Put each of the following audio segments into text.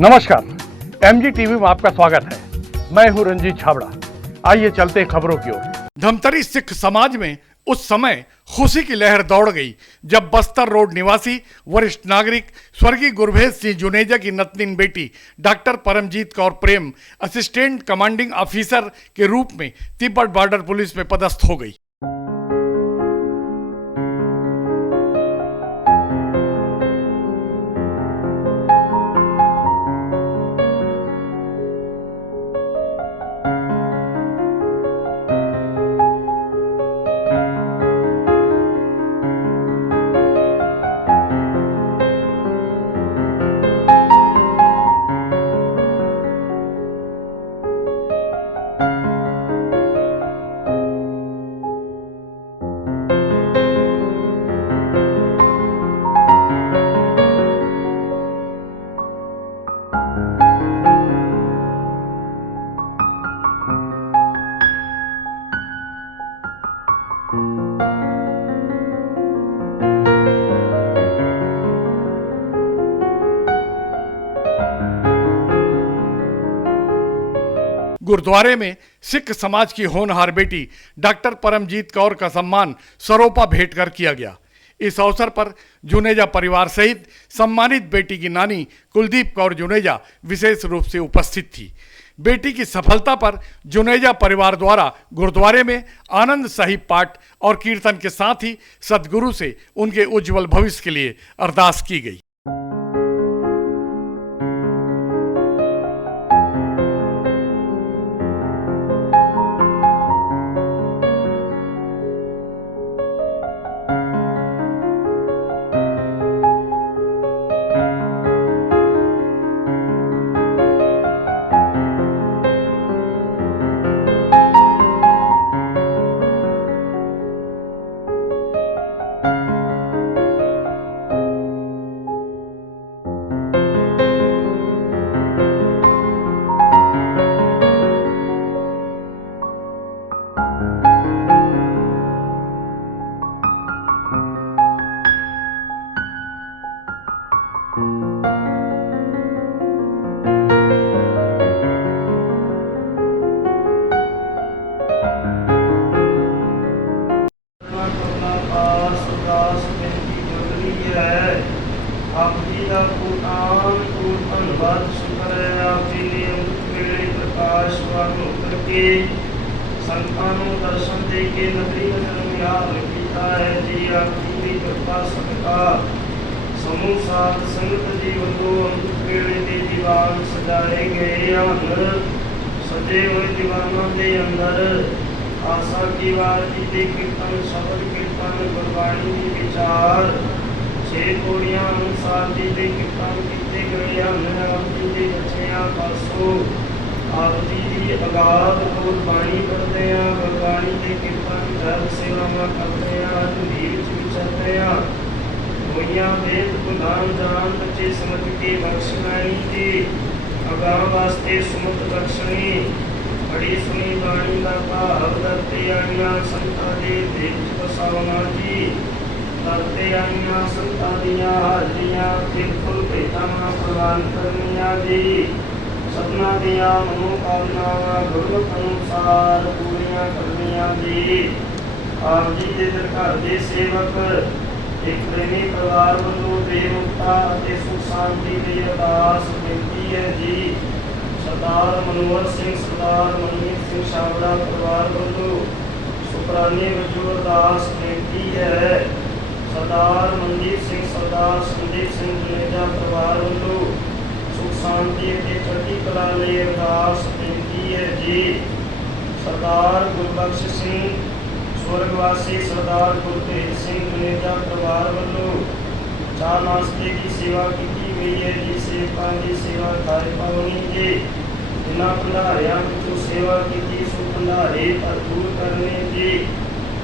नमस्कार, MG TV में आपका स्वागत है। मैं हूं रंजीत छाबड़ा। आइए चलते हैं खबरों की ओर। धमतरी सिख समाज में उस समय खुशी की लहर दौड़ गई जब बस्तर रोड निवासी वरिष्ठ नागरिक स्वर्गीय गुरभेज सिंह जुनेजा की नतनीन बेटी डॉक्टर परमजीत कौर प्रेम असिस्टेंट कमांडिंग ऑफिसर के रूप में तिब्बत बॉर्डर पुलिस में पदस्थ हो गई। गुरुद्वारे में सिख समाज की होनहार बेटी डॉक्टर परमजीत कौर का सम्मान सरोपा भेंट कर किया गया। इस अवसर पर जुनेजा परिवार सहित सम्मानित बेटी की नानी कुलदीप कौर जुनेजा विशेष रूप से उपस्थित थी। बेटी की सफलता पर जुनेजा परिवार द्वारा गुरुद्वारे में आनंद साहिब पाठ और कीर्तन के साथ ही सदगुरु से उनके उज्जवल भविष्य के लिए अरदास की गई। आप जी का पूर्ण धन्यवाद शुक्र है। आप जी ने मेरे प्रकाश वालों करके संतानों दर्शन दे के नगरी में हाल किया है जी। आप जी की कृपा सदका समूह साध संगत जी वलों अमृत वेले दे दीवान सजाए गए हैं। सजे हुए दीवानों के अंदर आशा की वार जी के कीर्तन शब्द कीर्तन गुरबाणी की विचार छे कोड़ियां अनुसार जी के कीर्तन किए गए हैं। आप जी के बच्चियां पासों आप जी की अगाध गुरबाणी पढ़ते हैं, गुरबाणी के कीर्तन घर सेवा करते हैं, धीर विचरते हैं। मोइया वेद गुलाम जान बच्चे समझ के बख्शनाई जी अगाह वास्ते सुमत बख्शनी बड़ी सुनी बाणी का भाव करते आइया संता दे देव बसावना जी करते आइया संता दिया हाजियां फिर फुल भेटा प्रदान करनिया जी। सपना दिया मनोकामना गुरमत अनुसार पूरियां करनिया जी। आप जी के दरबार दे सेवक एक प्रेमी परिवार वालों बेमुक्ता सुख शांति की अरदास बेनती है जी। सरदार मनोहर सिंह सरदार मनमीत सिंह छाबड़ा परिवार वालों शुक्राने वजों अरदास बेनती है। सरदार मनदीप सिंह सरदार संदीप सिंह जुनेजा परिवार वालों सुख शांति के चढ़ती कला ले अरदास बेनती है जी। सरदार गुरबख्श सिंह स्वर्गवासी सरदार गुरभेज सिंह जुनेजा परिवार वालों चार नाश्ते की सेवा की गई है जी। सेवकों की सेवा थारे पावनी जी बिना भंडारिया जो सेवा की सो भंडारे दूर करने जी।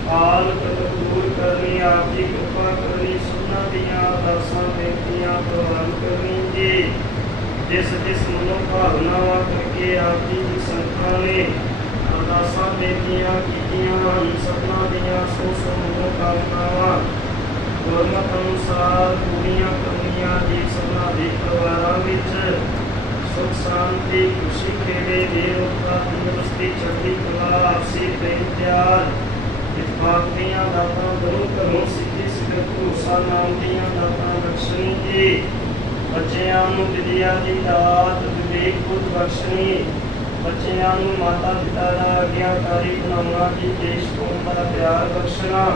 काल कदम दूर करनी आपकी कृपा करनी सुनना दिया दर्शन बेटियां प्रदान करनी जी। जिस जिस मनोभावना करके आपकी संस्था ने अरदासा बेटियां कीतियां सपना दिया सो सो मनोकामनावां गुरमत अनुसार पूरियां करनियां जी। सबना दे परिवारां विच सुख शांति खुशी खेले देवता तंदुरुस्ती चढ़ती कला आपसी प्रेम प्यार इतफाक दियां दातां गुरु घरों सिद्धि सिद्ध भरोसा नाम दियां दातां बख्शनी जी बच्चियां नूं विद्या दी दात विवेक बुद्ध बख्शनी बच्चियां नूं माता पिता दा आग्याकारी बनाउणा जी देश कौम दा प्यार बख्शना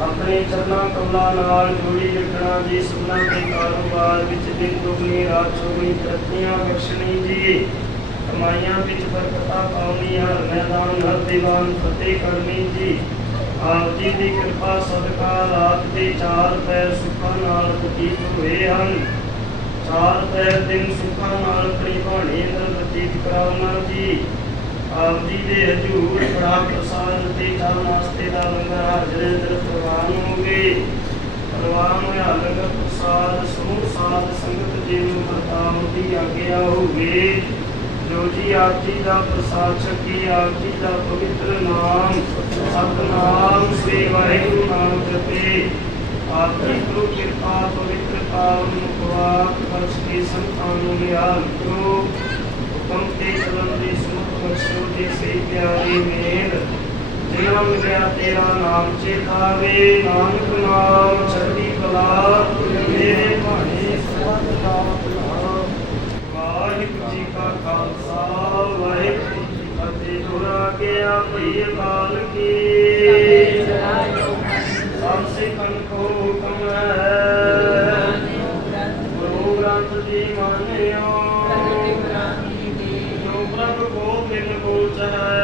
अपने चरणा कमला नाल जोड़ी रखना जी सबना के कारोबार विच दिन दुगनी रात चौगनी तरक्कियां बख्शनी जी कमाइयां विच बरकतां पाउनी हर मैदान हर दीवान फतेह करनी जी आप जी की कृपा सदका रात के चार पैर सुखा नाल बतीत हुए हैं चार पैर दिन सुखा नाल अपनी भाणी अंदर बतीत कराउना जी आप जी दे हजूर बड़ा प्रसाद ते चाह नाश्ते दा लंगर हाजर अंदर प्रवान हो गए प्रवान होया लंगर प्रसाद समूह साध संगत जी नूं बर्ताव दी आग्या हो गए जो जी आप जी दा प्रसाद छकी आप जी दा पवित्र नाम सतनाम श्री वाहिगुरु नाम जपे आप जी गुरु कृपा पवित्र पावन मुखवाक बख्श के संतां नूं निहाल करो हुकम ते चलन दी बख्शो जी से प्यारी मेल जिन्हों मिलया तेरा नाम चेतावे नानक नाम चढ़ती कला मेरे भाने सब नाम वाहिगुरू जी का खालसा वाहिगुरू जी की फतेह दुरा गया भई अकाल की सबसे कनको हुक्म है गुरु ग्रंथ जी मानियो प्रभु गोबिंद गोच है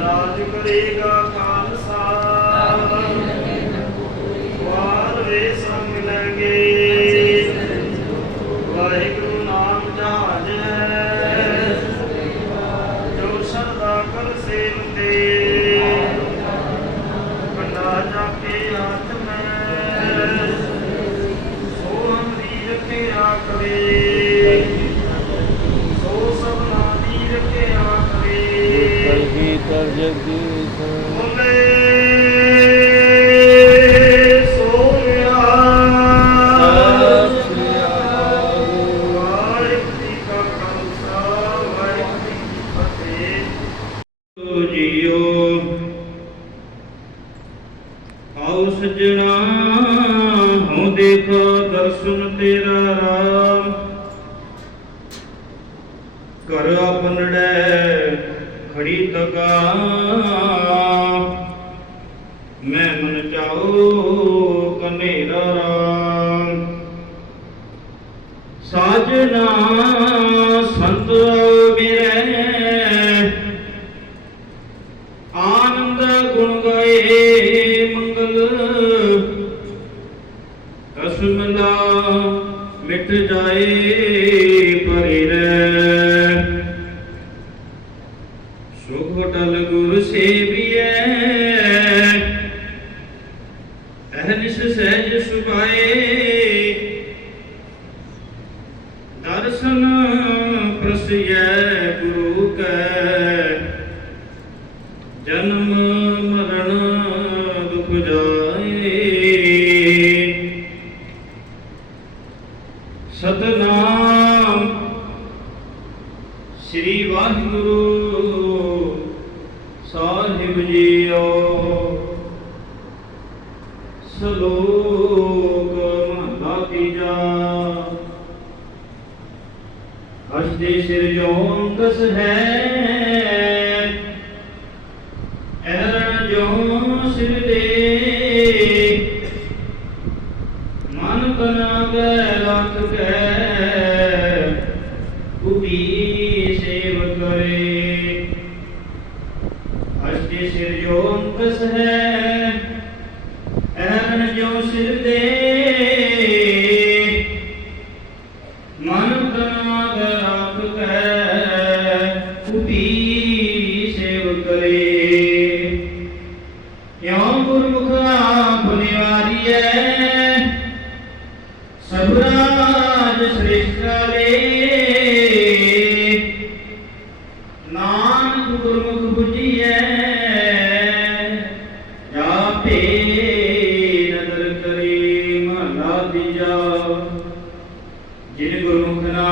राज करेगा खालसा वार वे सब मिलेंगे वाहिगुरु नाम जहाज है जो श्रद्धा कर सेवते कंडा जाके हाथ में सो हमरी रखे आखरे कर जगदीश बोले सोया वाहिगुरू जी का खालसा वाहिगुरू जी की फतेह जियो आओ सजना हूँ देखो दर्शन तेरा राम कर अपनड़े खड़ी तका मैं मन चाओ कनेरा राम साजना संत मेरे आनंद गुण गए मंगल कसमला मिट जाए परे सुखटल गुरु सेविए अहनिश सहज सुभाए दर्शन प्रसय गुरु कै जन्म मरण दुख जाए सतनाम श्री वाहिगुरु साहिब जीओ सलोक महला तीजा हसदे सिर जो अंगस है ऐरण जो सिर दे मन तना गै लाख कै उभी सेव करे हसदे सिर जो अंगस है ऐरण जो सिर दे मन तना गै लाख कै उभी सेव करे क्यों गुरमुख आप निवारिय सबराज श्रेष्ठ रे नानक गुरमुख बुझिए जापे नदर करे महला दीजा जिन गुरमुख ना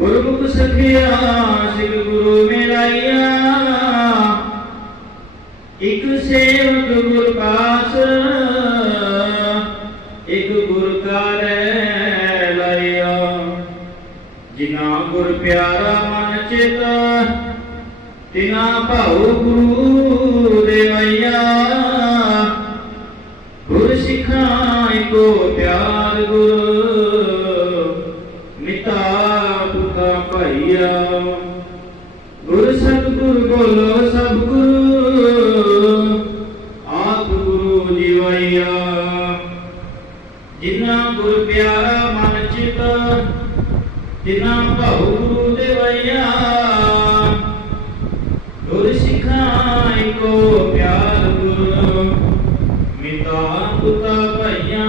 गुरमुख सखिया सिख गुरु मिलाइया, एक सेवक गुर पास, एक गुर का रै लाइया। जिना गुर प्यारा मन चित, तिना भाऊ गुरु देवैया। गुर सिखाई को प्यार गुरु, मिता पुता भैया। गुर सतगुर बोलो सब गुरु, आप गुरु जीवैया। जिना गुर प्यारा मन चित, तिना भाऊ गुरु देवैया। गुर सिखाई को प्यार गुरु, मिता पुता भैया।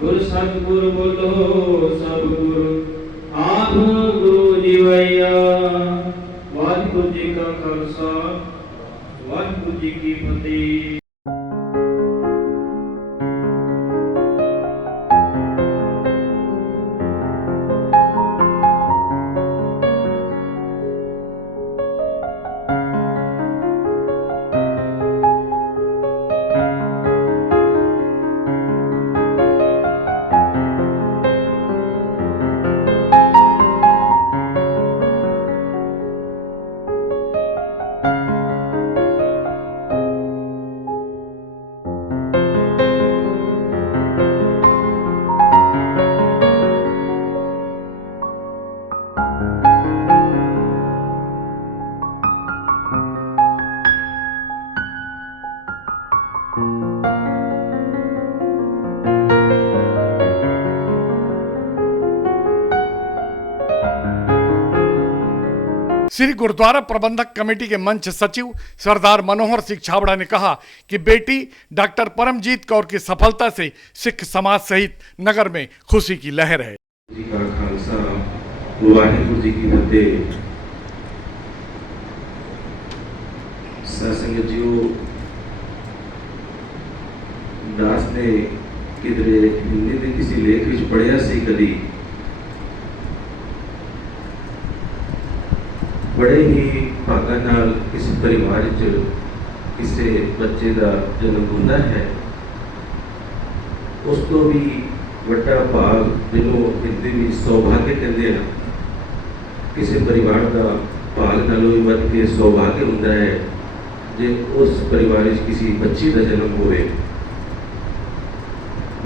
गुर सतगुर बोलो सब गुरु, आप गुरु जीवैया। वाहिगुरु जी का खालसा, वाहिगुरु जी की फतेह। श्री गुरुद्वारा प्रबंधक कमेटी के मंच सचिव सरदार मनोहर सिंह छाबड़ा ने कहा कि बेटी डॉक्टर परमजीत कौर की सफलता से सिख समाज सहित नगर में खुशी की लहर है। जी का खालसा, वाहिगुरु जी की फतेह। सत्संग जीओ, दास ने किधरे हिंदी के किसी लेख विच पढ़िया सी कदी, बड़े ही भागा नाल इस परिवार च किसी बच्चे का जन्म होता है, उस तो भी वड्डा भाग जिन्हों हिंदी में सौभाग्य कहते हैं। किसी परिवार का भाग नालों भी वध के सौभाग्य होता है जे उस परिवार में किसी बच्ची का जन्म होवे।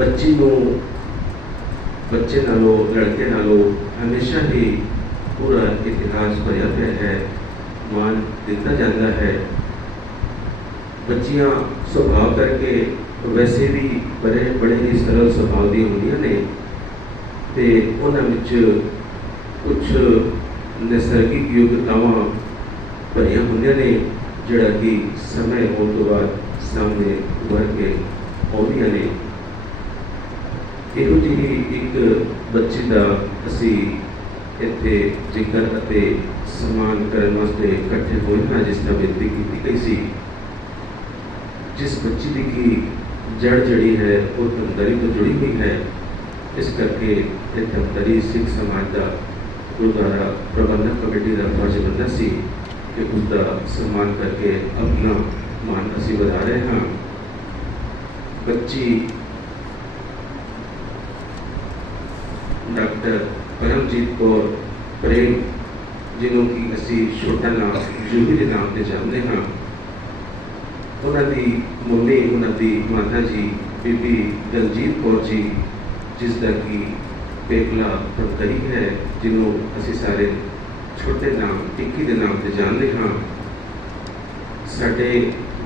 बच्ची को बच्चे नालों लड़के नालों हमेशा ही पूरा इतिहास भरिया पिया है, मान दिता जाता है। बच्चियां स्वभाव करके वैसे भी बड़े बड़े ही सरल स्वभाव दी होंदियां ने, ते उन्हां विच कुछ नैसर्गिक योग्यतावां भरिया होंदियां ने, जिहड़ा कि समय होने तो बाद सामने उभर के आउंदियां ने। इहो जी एक बच्ची का असी इत्थे जिक्र अते सम्मान करने वास्ते इकट्ठे होए हैं, जिस तरह बेनती की गई सी। जिस बच्ची की जड़ जड़ी है वो धमदरी तो जुड़ी हुई है, इस करके ये धमदरी सिख समाज का गुरुद्वारा प्रबंधक कमेटी का फर्ज बनता सी कि उसका सम्मान करके अपना मान असी बढ़ा रहे हैं। बच्ची डॉक्टर परमजीत कौर प्रेम, जिन्हों की असी छोटा नाम जूही के नाम से जानते हैं, उन्होंने मम्मी उन्होंने माता जी बीबी दलजीत कौर जी, जिसका कि पेपला धमदरी है, जिन्हों असी सारे छोटे नाम टिक्की के नाम से जानते हैं। साडे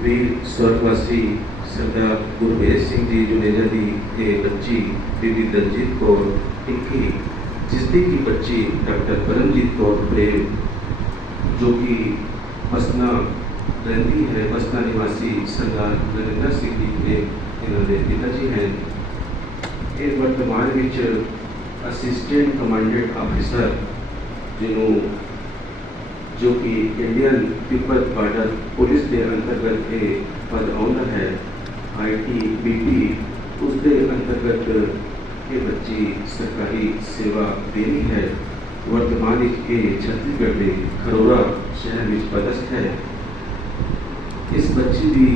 वीर स्वर्गवासी सरदार गुरभेज सिंह जी जुनेजा की ये बच्ची बीबी दलजीत कौर टिक्की, जिसकी की बच्ची डॉक्टर परमजीत कौर प्रेम, जो कि बसना रहती है, बसना निवासी सरदार नरेंद्र सिंह जी के इन्होंने पिताजी हैं। ये वर्तमान विच असिस्टेंट कमांडेंट ऑफिसर, जिन्हों जो कि इंडियन तिब्बत बॉर्डर पुलिस के अंतर्गत ये पद आउंदा है, ITBP, उसके अंतर्गत ये बच्ची सरकारी सेवा देनी है। वर्तमान के छत्तीसगढ़ के खरोरा शहर में पदस्थ है। इस बच्ची की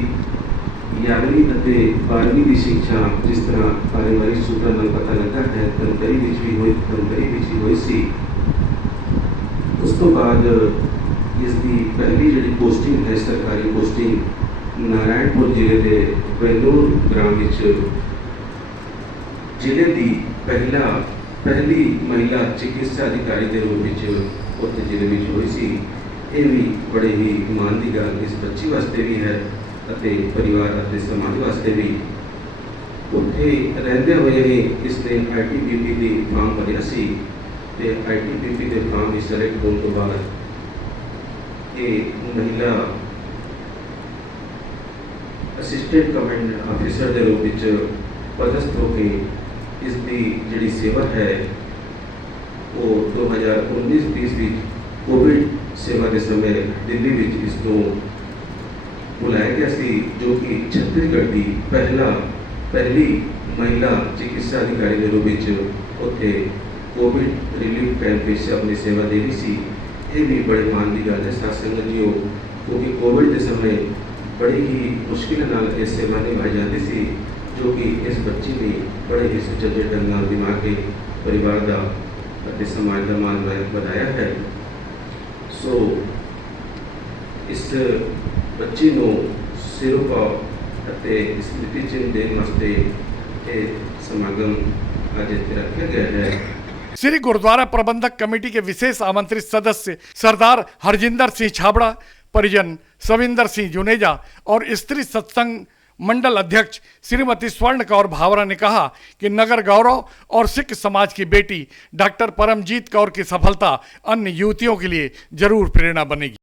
11वीं ਅਤੇ 12ਵੀਂ ਦੀ ਸਿੱਖਿਆ ਜਿਸ ਤਰ੍ਹਾਂ ਪਾਰਿਵਾਰਿਕ ਸੂਤਰਾਂ ਨਾਲ ਪਤਾ ਲੱਗਾ ਹੈ ਧਮਤਰੀ ਵਿੱਚ ਵੀ ਹੋਈ ਸੀ। ਉਸ ਤੋਂ ਬਾਅਦ ਇਸ ਦੀ ਪਹਿਲੀ ਜਿਹੜੀ ਪੋਸਟਿੰਗ ਹੈ ਸਰਕਾਰੀ ਪੋਸਟਿੰਗ ਨਾਰਾਇਣਪੁਰ ਜ਼ਿਲ੍ਹੇ ਦੇ ਬੈਲੂਰ ਗ੍ਰਾਮ ਵਿੱਚ ਜ਼ਿਲ੍ਹੇ ਦੀ ਪਹਿਲੀ ਮਹਿਲਾ ਚਿਕਿਤਸਾ ਅਧਿਕਾਰੀ ਦੇ ਰੂਪ ਵਿੱਚ ਉੱਥੇ ਜ਼ਿਲ੍ਹੇ ਵਿੱਚ ਹੋਈ ਸੀ। ਇਹ ਵੀ ਬੜੇ ਹੀ ਮਾਣ ਦੀ ਗੱਲ ਇਸ ਬੱਚੀ ਵਾਸਤੇ ਵੀ ਹੈ ਅਤੇ ਪਰਿਵਾਰ ਅਤੇ ਸਮਾਜ ਵਾਸਤੇ ਵੀ। ਉੱਥੇ ਰਹਿੰਦੇ ਹੋਏ ਹੀ ਇਸਨੇ ITBP ਦੀ ਫਾਰਮ ਭਰਿਆ ਸੀ ਤੇ ITBP ਦੇ ਫਾਰਮ ਵਿੱਚ ਸਿਲੈਕਟ ਹੋਣ ਤੋਂ ਬਾਅਦ ਇਹ ਮਹਿਲਾ ਅਸਿਸਟੈਂਟ ਕਮਾਂਡੈਂਟ ਆਫਿਸਰ ਦੇ ਰੂਪ ਵਿੱਚ ਪਦਸਥ ਹੋ ਕੇ ਇਸ ਦੀ ਜਿਹੜੀ ਸੇਵਾ ਹੈ ਉਹ 2019-20 ਵਿੱਚ ਕੋਵਿਡ ਸੇਵਾ ਦੇ ਸਮੇਂ ਦਿੱਲੀ ਵਿੱਚ ਇਸ ਨੂੰ बुलाया गया सी, जो कि छत्तीसगढ़ की पहली महिला चिकित्सा अधिकारी के रूप में उत्थे कोविड रिलीफ कैंप में अपनी सेवा दे रही सी। ये भी बड़े मान की गल है साथ संगत जी, क्योंकि कोविड के समय बड़ी ही मुश्किल नाल ये सेवा निभाई जाती सी, जो कि इस बच्ची ने बड़े ही सुचजे ढंग नाल दिमाग के परिवार का ਅਤੇ समाज का मान बढ़ाया है। सो इस ਬੱਚੀ ਨੂੰ ਸਿਰੋਪਾ ਅਤੇ ਸਮ੍ਰਿਤੀ ਚਿੰਨ੍ਹ ਦੇਣ ਵਾਸਤੇ ਇਹ ਸਮਾਗਮ ਅੱਜ ਇੱਥੇ ਰੱਖਿਆ ਗਿਆ ਹੈ। श्री गुरुद्वारा प्रबंधक कमेटी के विशेष आमंत्रित सदस्य सरदार हरजिंदर सिंह छाबड़ा, परिजन सविंदर सिंह जुनेजा और स्त्री सत्संग मंडल अध्यक्ष श्रीमती स्वर्ण कौर भावरा ने कहा कि नगर गौरव और सिख समाज की बेटी डॉक्टर परमजीत कौर की सफलता अन्य युवतियों के लिए जरूर प्रेरणा बनेगी।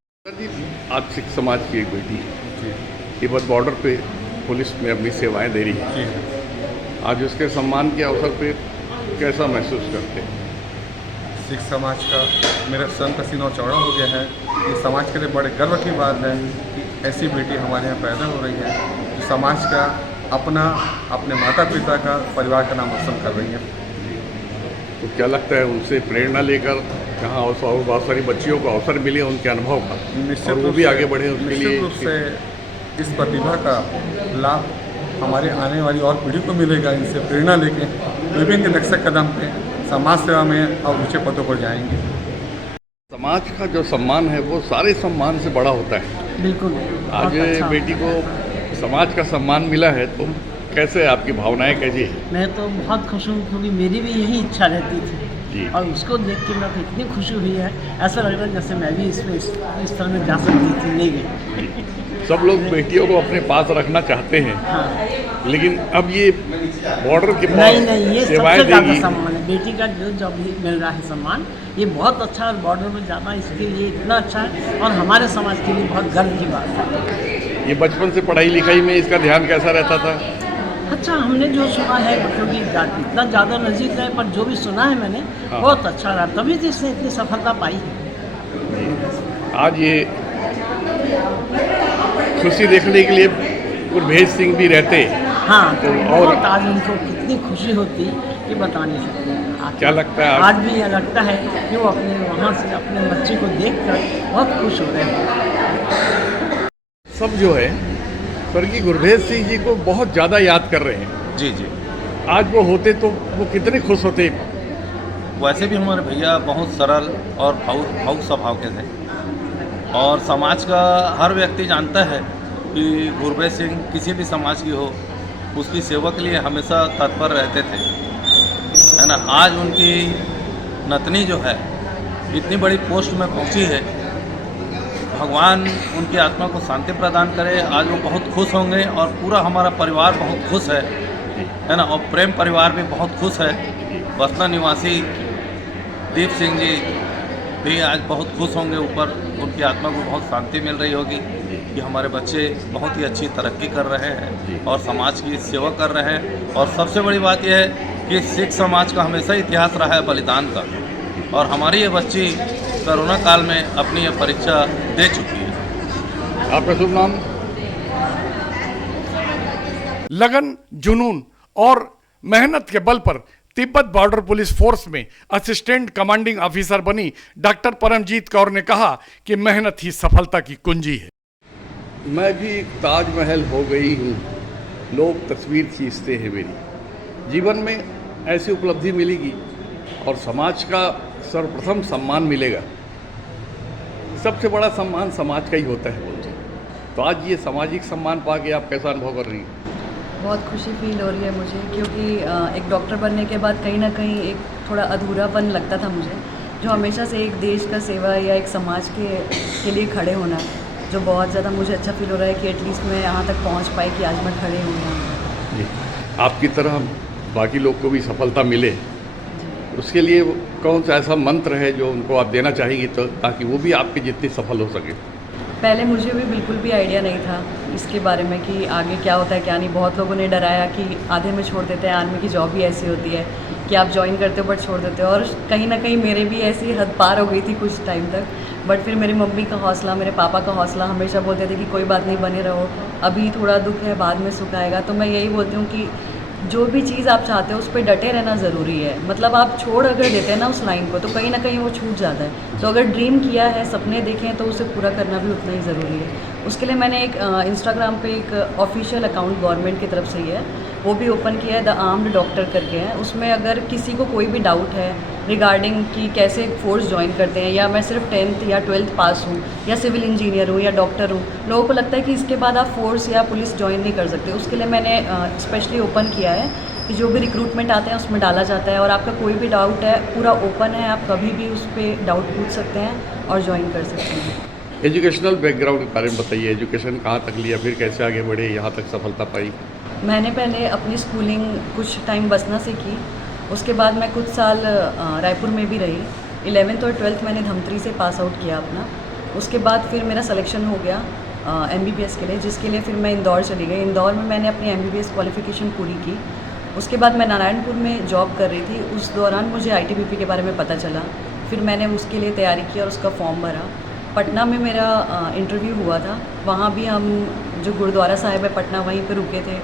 आज सिख समाज की एक बेटी तिब्बत बॉर्डर पे पुलिस में अपनी सेवाएं दे रही है। आज उसके सम्मान के अवसर पे कैसा महसूस करते हैं? सिख समाज का मेरा सन का सीना चौड़ा हो गया है। ये समाज के लिए बड़े गर्व की बात है कि ऐसी बेटी हमारे यहाँ पैदा हो रही है जो समाज का अपने माता पिता का परिवार का नाम रोशन कर रही है। तो क्या लगता है उनसे प्रेरणा लेकर कहाँ और बहुत सारी बच्चियों को अवसर मिले उनके अनुभव का, और वो भी आगे बढ़े उसके लिए? निश्चित रूप से इस प्रतिभा का लाभ हमारे आने वाली और पीढ़ी को मिलेगा। इनसे प्रेरणा लेके विभिन्न रक्षक कदम पे समाज सेवा में और ऊंचे पदों पर जाएंगे। समाज का जो सम्मान है वो सारे सम्मान से बड़ा होता है। बिल्कुल। आज बेटी को समाज का सम्मान मिला है, तो कैसे आपकी भावनाएं कैसी है? मैं तो बहुत खुश हूँ, क्योंकि मेरी भी यही इच्छा रहती थी जी। और उसको देख के मैं इतनी खुशी हुई है, ऐसा लग रहा है जैसे मैं भी इसमें इस तरह में जा सकती थी, नहीं गई। सब लोग बेटियों को अपने पास रखना चाहते हैं, हाँ। लेकिन अब ये बॉर्डर के नहीं, ये सेवाएं सबसे ज़्यादा देगी। सम्मान है बेटी का, जो मिल रहा है सम्मान, ये बहुत अच्छा है। बॉर्डर में जाना इसके लिए इतना अच्छा है और हमारे समाज के लिए बहुत गर्व की बात है। ये बचपन से पढ़ाई लिखाई में इसका ध्यान कैसा रहता था? अच्छा, हमने जो सुना है, क्योंकि इतना ज़्यादा नज़दीक है, पर जो भी सुना है मैंने बहुत अच्छा रहा, तभी तो इसने इतनी सफलता पाई है। आज ये खुशी देखने के लिए गुरभेज सिंह भी रहते। हाँ, तो और बहुत आज उनको कितनी खुशी होती ये बता नहीं सकते। क्या लगता है आज भी यह लगता है कि वो अपने वहाँ से अपने बच्चे को देखकर बहुत खुश हो रहे हैं। सब जो है स्वर्गीय गुरभेज सिंह जी को बहुत ज़्यादा याद कर रहे हैं। जी जी। आज वो होते तो वो कितने खुश होते। वैसे भी हमारे भैया बहुत सरल और भावुक स्वभाव के थे, और समाज का हर व्यक्ति जानता है कि गुरभेज सिंह किसी भी समाज की हो उसकी सेवा के लिए हमेशा तत्पर रहते थे, है ना। आज उनकी नतनी जो है इतनी बड़ी पोस्ट में पहुंची है, भगवान उनकी आत्मा को शांति प्रदान करे। आज वो बहुत खुश होंगे और पूरा हमारा परिवार बहुत खुश है ना, और प्रेम परिवार भी बहुत खुश है। बसना निवासी दीप सिंह जी भी आज बहुत खुश होंगे, ऊपर उनकी आत्मा को बहुत शांति मिल रही होगी कि हमारे बच्चे बहुत ही अच्छी तरक्की कर रहे हैं और समाज की सेवा कर रहे हैं। और सबसे बड़ी बात यह है कि सिख समाज का हमेशा इतिहास रहा है बलिदान का, और हमारी ये बच्ची कोरोना काल में अपनी ये परीक्षा दे चुकी है। आपका शुभ नाम? लगन, जुनून और मेहनत के बल पर तिब्बत बॉर्डर पुलिस फोर्स में असिस्टेंट कमांडिंग ऑफिसर बनी डॉक्टर परमजीत कौर ने कहा कि मेहनत ही सफलता की कुंजी है। मैं भी एक ताजमहल हो गई हूँ, लोग तस्वीर खींचते हैं मेरी। जीवन में ऐसी उपलब्धि मिलेगी और समाज का सर्वप्रथम सम्मान मिलेगा। सबसे बड़ा सम्मान समाज का ही होता है बोलते हैं। तो आज ये सामाजिक सम्मान पा के आप कैसा अनुभव कर रही हैं? बहुत खुशी फील हो रही है मुझे, क्योंकि एक डॉक्टर बनने के बाद कहीं ना कहीं एक थोड़ा अधूरापन लगता था मुझे, जो हमेशा से एक देश का सेवा या एक समाज के लिए खड़े होना, जो बहुत ज़्यादा मुझे अच्छा फील हो रहा है कि एटलीस्ट मैं यहाँ तक पहुँच पाई कि आज मैं खड़े हूँ यहाँ। जी, आपकी तरह बाकी लोग को भी सफलता मिले, उसके लिए कौन सा ऐसा मंत्र है जो उनको आप देना चाहेंगी, तो ताकि वो भी आपके जितने सफल हो सके? पहले मुझे भी बिल्कुल भी आइडिया नहीं था इसके बारे में कि आगे क्या होता है क्या नहीं। बहुत लोगों ने डराया कि आधे में छोड़ देते हैं, आर्मी की जॉब भी ऐसी होती है कि आप ज्वाइन करते हो बट छोड़ देते हो, और कहीं ना कहीं मेरे भी ऐसी हद पार हो गई थी कुछ टाइम तक। बट फिर मेरी मम्मी का हौसला, मेरे पापा का हौसला हमेशा बोलते थे कि कोई बात नहीं, बने रहो, अभी थोड़ा दुख है, बाद में सुख आएगा। तो मैं यही बोलती हूँ कि जो भी चीज़ आप चाहते हो उस पर डटे रहना ज़रूरी है। मतलब आप छोड़ अगर देते हैं ना उस लाइन को, तो कहीं ना कहीं वो छूट जाता है। तो अगर ड्रीम किया है, सपने देखे हैं, तो उसे पूरा करना भी उतना ही ज़रूरी है। उसके लिए मैंने एक इंस्टाग्राम पे एक ऑफिशियल अकाउंट गवर्नमेंट की तरफ से ही है, वो भी ओपन किया है, द आर्म्ड डॉक्टर करके है। उसमें अगर किसी को कोई भी डाउट है रिगार्डिंग कि कैसे फोर्स ज्वाइन करते हैं, या मैं सिर्फ 10th या 12th पास हूँ, या सिविल इंजीनियर हूँ, या डॉक्टर हूँ, लोगों को लगता है कि इसके बाद आप फोर्स या पुलिस ज्वाइन नहीं कर सकते। उसके लिए मैंने स्पेशली ओपन किया है कि जो भी रिक्रूटमेंट आते हैं उसमें डाला जाता है, और आपका कोई भी डाउट है पूरा ओपन है, आप कभी भी उस पर डाउट पूछ सकते हैं और ज्वाइन कर सकते हैं। एजुकेशनल बैकग्राउंड के बारे में बताइए, एजुकेशन कहाँ तक लिया, फिर कैसे आगे बढ़े, यहाँ तक सफलता पाई? मैंने पहले अपनी स्कूलिंग कुछ टाइम बसना से की, उसके बाद मैं कुछ साल रायपुर में भी रही। 11th और 12th मैंने धमतरी से पास आउट किया अपना। उसके बाद फिर मेरा सिलेक्शन हो गया MBBS के लिए, जिसके लिए फिर मैं इंदौर चली गई। इंदौर में मैंने अपनी MBBS क्वालिफ़िकेशन पूरी की। उसके बाद मैं नारायणपुर में जॉब कर रही थी, उस दौरान मुझे ITBP के बारे में पता चला, फिर मैंने उसके लिए तैयारी की और उसका फॉर्म भरा। पटना में मेरा इंटरव्यू हुआ था, वहाँ भी हम जो गुरुद्वारा साहिब है पटना, वहीं पे रुके थे।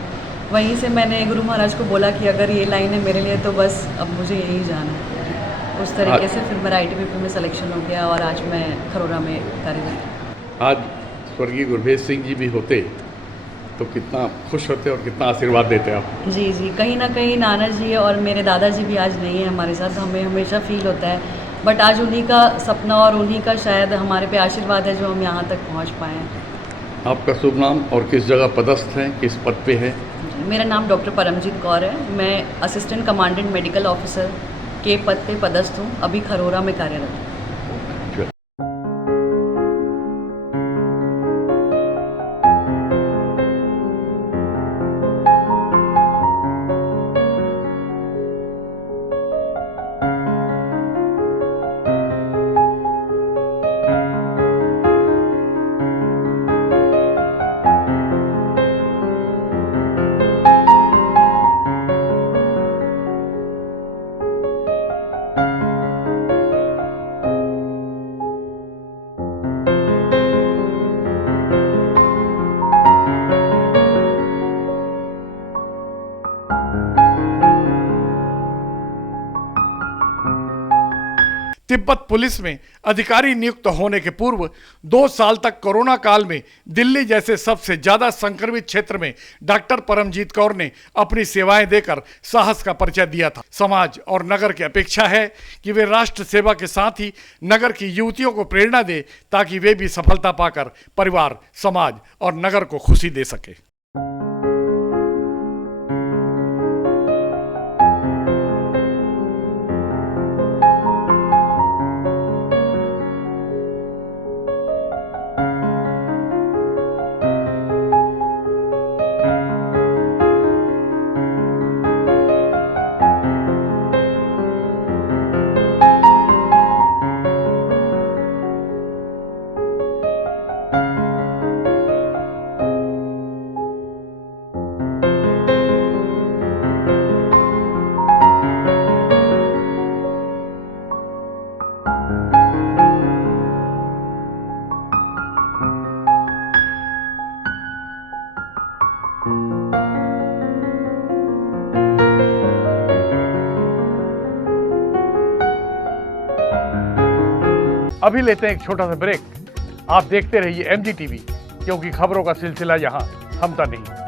वहीं से मैंने गुरु महाराज को बोला कि अगर ये लाइन है मेरे लिए तो बस अब मुझे यहीं जाना है। उस तरीके से फिर मेरा ITBP में सिलेक्शन हो गया और आज मैं खरोरा में कार्यरत। आज स्वर्गीय गुरभेज सिंह जी भी होते तो कितना खुश होते और कितना आशीर्वाद देते आप? जी जी, कहीं ना कहीं नाना जी और मेरे दादाजी भी आज नहीं है हमारे साथ, हमें हमेशा फील होता है, बट आज उन्हीं का सपना और उन्हीं का शायद हमारे पे आशीर्वाद है जो हम यहाँ तक पहुँच पाए हैं। आपका शुभ नाम और किस जगह पदस्थ हैं, किस पद पे है? मेरा नाम डॉक्टर परमजीत कौर है। मैं असिस्टेंट कमांडेंट मेडिकल ऑफिसर के पद पे पदस्थ हूँ, अभी खरोरा में कार्यरत हूँ। तिब्बत पुलिस में अधिकारी नियुक्त होने के पूर्व 2 साल तक कोरोना काल में दिल्ली जैसे सबसे ज्यादा संक्रमित क्षेत्र में डॉक्टर परमजीत कौर ने अपनी सेवाएं देकर साहस का परिचय दिया था। समाज और नगर की अपेक्षा है कि वे राष्ट्र सेवा के साथ ही नगर की युवतियों को प्रेरणा दे, ताकि वे भी सफलता पाकर परिवार, समाज और नगर को खुशी दे सके। अभी लेते हैं एक छोटा सा ब्रेक। आप देखते रहिए MG TV, क्योंकि खबरों का सिलसिला यहाँ थमता नहीं।